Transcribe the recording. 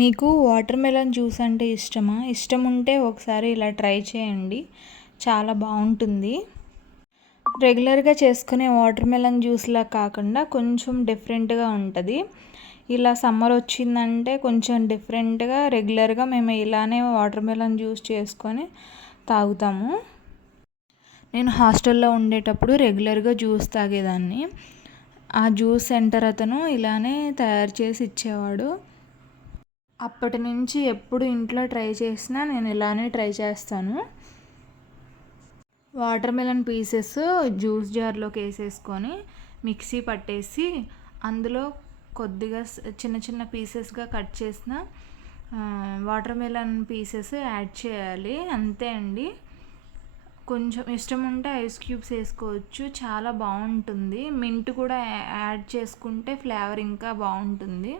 మీకు water melon juice అంటే ఇష్టమా? ఇష్టం ఉంటే ఒకసారి ఇలా ట్రై చేయండి. చాలా బాగుంటుంది. రెగ్యులర్గా చేసుకునే వాటర్ మెలన్ జ్యూస్లా కాకుండా కొంచెం డిఫరెంట్గా ఉంటుంది. ఇలా సమ్మర్ వచ్చిందంటే కొంచెం డిఫరెంట్గా రెగ్యులర్గా మేము ఇలానే వాటర్ మెలన్ జ్యూస్ చేసుకొని తాగుతాము. నేను హాస్టల్లో ఉండేటప్పుడు రెగ్యులర్గా జ్యూస్ తాగేదాన్ని. ఆ జ్యూస్ సెంటర్ అతను ఇలానే తయారు చేసి ఇచ్చేవాడు. అప్పటి నుంచి ఎప్పుడు ఇంట్లో ట్రై చేసినా నేను ఇలానే ట్రై చేస్తాను. వాటర్ మెలన్ పీసెస్ జ్యూస్ జార్లోకి వేసేసుకొని మిక్సీ పట్టేసి అందులో కొద్దిగా చిన్న చిన్న పీసెస్గా కట్ చేసిన వాటర్ మెలన్ పీసెస్ యాడ్ చేయాలి. అంతే అండి. కొంచెం ఇష్టం ఉంటే ఐస్ క్యూబ్స్ వేసుకోవచ్చు. చాలా బాగుంటుంది. మింట్ కూడా యాడ్ చేసుకుంటే ఫ్లేవర్ ఇంకా బాగుంటుంది.